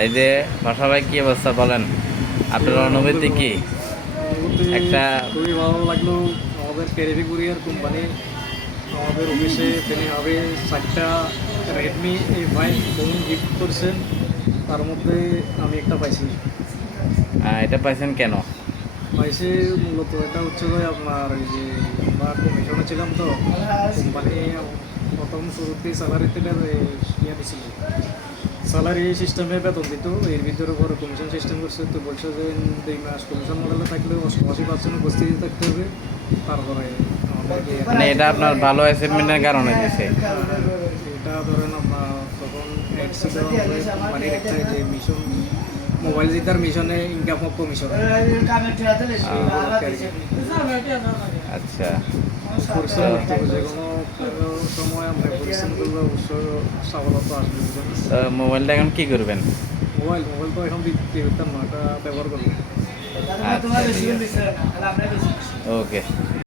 এই যে বাসা ভাই, কি অবস্থা বলেন, আপনার অনুভূতি কি? অনুভূতি একটা খুবই ভালো লাগলো। আমাদের ক্যারিবি কুরিয়ার কোম্পানি আমাদের অফিসে তিনি হবে 4টা রেডমি 5 ফোন গিফট করছেন। তার মধ্যে আমি একটা পাইছি। এটা পাইছেন কেন? পাইছি মূলত এটা হচ্ছে যে আপনার এই যে আমরা কমিশনে ছিলাম তো, কোম্পানি প্রথম শুরুতেই স্যালারিতে ইয়ে দিছিল, স্যালারি সিস্টেমে বেতন দিত, এর ভিতরে পরে কমিশন সিস্টেম করছে। তো বলছে যে 2 মাস কমিশন মডেলে থাকলে 88% উপস্থিতি থাকতে হবে। তারপরে আমাদেরকে মানে এটা আপনার ভালো অ্যাচিভমেন্টের কারণে দিছে? এটা ধরেন আপনার তখন অ্যাড ছিল আমাদের কোম্পানির একটা যে মিশন, মোবাইল জিতার মিশনে ইনকাম অফ কমিশন। আচ্ছা। পরিশ্রম করতে হবে, যে কোনো সময় আমরা পরিশ্রম করলে অবশ্যই সফলতা আসবে। তো মোবাইলটা এখন কি করবেন? মোবাইল তো এখন বিক্রি করতাম না, এটা ব্যবহার করবো। আচ্ছা, ঠিক আছে। ওকে।